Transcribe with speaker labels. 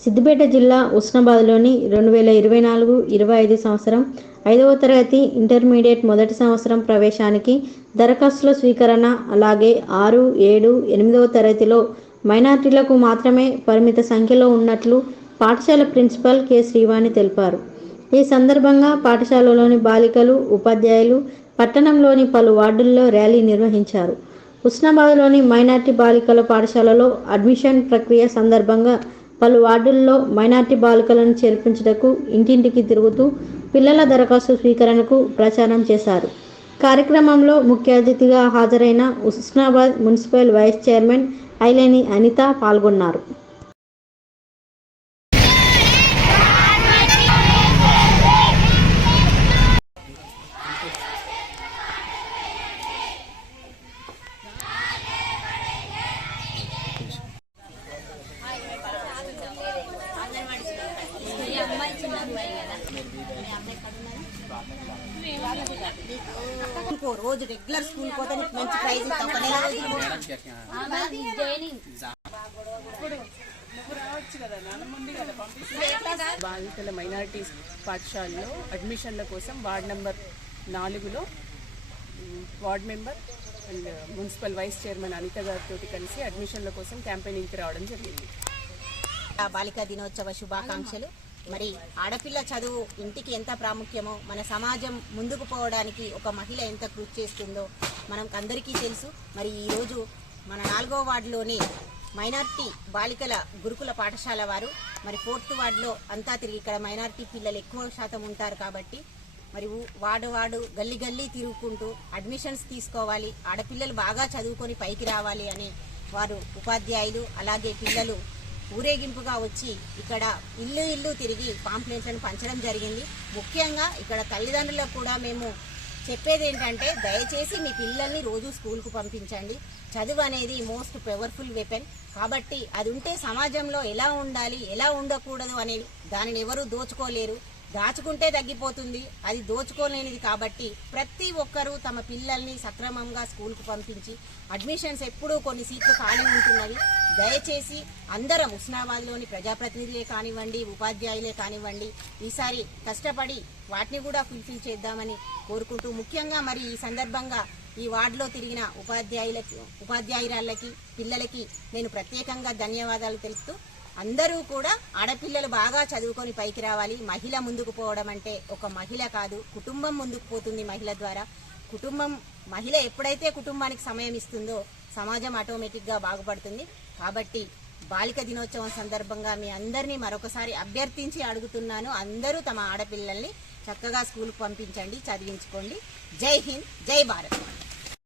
Speaker 1: సిద్దిపేట జిల్లా ఉస్నాబాద్లోని రెండు వేల ఇరవై నాలుగు ఇరవై ఐదు సంవత్సరం ఐదవ తరగతి ఇంటర్మీడియట్ మొదటి సంవత్సరం ప్రవేశానికి దరఖాస్తుల స్వీకరణ అలాగే ఆరు ఏడు ఎనిమిదవ తరగతిలో మైనార్టీలకు మాత్రమే పరిమిత సంఖ్యలో ఉన్నట్లు పాఠశాల ప్రిన్సిపల్ కె. శ్రీవాణి తెలిపారు. ఈ సందర్భంగా పాఠశాలలోని బాలికలు ఉపాధ్యాయులు పట్టణంలోని పలు వార్డుల్లో ర్యాలీ నిర్వహించారు. ఉస్నాబాద్లోని మైనార్టీ బాలికల పాఠశాలలో అడ్మిషన్ ప్రక్రియ సందర్భంగా పలు వార్డుల్లో మైనార్టీ బాలికలను చేర్పించుటకు ఇంటింటికి తిరుగుతూ పిల్లల దరఖాస్తు స్వీకరణకు ప్రచారం చేశారు. కార్యక్రమంలో ముఖ్య అతిథిగా హాజరైన Husnabad municipal vice chairman Aileni Anitha పాల్గొన్నారు.
Speaker 2: ఇంకో రోజు రెగ్యులర్ స్కూల్ పోతే నీకు మంచి ప్రైజ్.
Speaker 3: బాలికల మైనారిటీస్ పాఠశాలలో అడ్మిషన్ల కోసం వార్డ్ నెంబర్ నాలుగులో ward member and municipal vice chairman Anitha గారితో కలిసి అడ్మిషన్ల కోసం క్యాంపెయినింగ్కి రావడం జరిగింది
Speaker 2: బాలికా దినోత్సవ శుభాకాంక్షలు మరి ఆడపిల్ల చదువు ఇంటికి ఎంత ప్రాముఖ్యమో మన సమాజం ముందుకు పోవడానికి ఒక మహిళ ఎంత కృషి చేస్తుందో మనకు అందరికీ తెలుసు. మరి ఈరోజు మన నాలుగో వార్డులోని మైనార్టీ బాలికల గురుకుల పాఠశాల వారు మరి ఫోర్త్ వార్డులో అంతా తిరిగి ఇక్కడ మైనార్టీ పిల్లలు ఎక్కువ శాతం ఉంటారు కాబట్టి మరి వాడు వాడు గల్లీ గల్లీ తిరుగుకుంటూ అడ్మిషన్స్ తీసుకోవాలి. ఆడపిల్లలు బాగా చదువుకొని పైకి రావాలి అని వారు ఉపాధ్యాయులు అలాగే పిల్లలు ఊరేగింపుగా వచ్చి ఇక్కడ ఇల్లు ఇల్లు తిరిగి పాంప్లెట్లను పంచడం జరిగింది. ముఖ్యంగా ఇక్కడ తల్లిదండ్రులకు కూడా మేము చెప్పేది ఏంటంటే దయచేసి మీ పిల్లల్ని రోజు స్కూల్కు పంపించండి. చదువు అనేది మోస్ట్ పవర్ఫుల్ వెపన్ కాబట్టి అది ఉంటే సమాజంలో ఎలా ఉండాలి ఎలా ఉండకూడదు అనేది దానిని ఎవరు దోచుకోలేరు. దాచుకుంటే తగ్గిపోతుంది. అది దోచుకోలేనిది కాబట్టి ప్రతి ఒక్కరూ తమ పిల్లల్ని సక్రమంగా స్కూల్కు పంపించి అడ్మిషన్స్ ఎప్పుడూ కొన్ని సీట్లు ఖాళీ ఉంటున్నవి. దయచేసి అందరం ఉస్నాబాద్లోని ప్రజాప్రతినిధులే కానివ్వండి ఉపాధ్యాయులే కానివ్వండి ఈసారి కష్టపడి వాటిని కూడా ఫుల్ఫిల్ చేద్దామని కోరుకుంటూ ముఖ్యంగా మరి ఈ సందర్భంగా ఈ వార్డులో తిరిగిన ఉపాధ్యాయులకి ఉపాధ్యాయురాళ్ళకి పిల్లలకి నేను ప్రత్యేకంగా ధన్యవాదాలు తెలుపుతూ అందరూ కూడా ఆడపిల్లలు బాగా చదువుకొని పైకి రావాలి. మహిళ ముందుకు పోవడం అంటే ఒక మహిళ కాదు కుటుంబం ముందుకు పోతుంది మహిళ ద్వారా. కుటుంబం మహిళ ఎప్పుడైతే కుటుంబానికి సమయం ఇస్తుందో సమాజం ఆటోమేటిక్గా బాగుపడుతుంది. కాబట్టి బాలిక దినోత్సవం సందర్భంగా మీ అందరినీ మరొకసారి అభ్యర్థించి అడుగుతున్నాను. అందరూ తమ ఆడపిల్లల్ని చక్కగా స్కూల్కి పంపించండి చదివించుకోండి. జై హింద్ జై భారత్.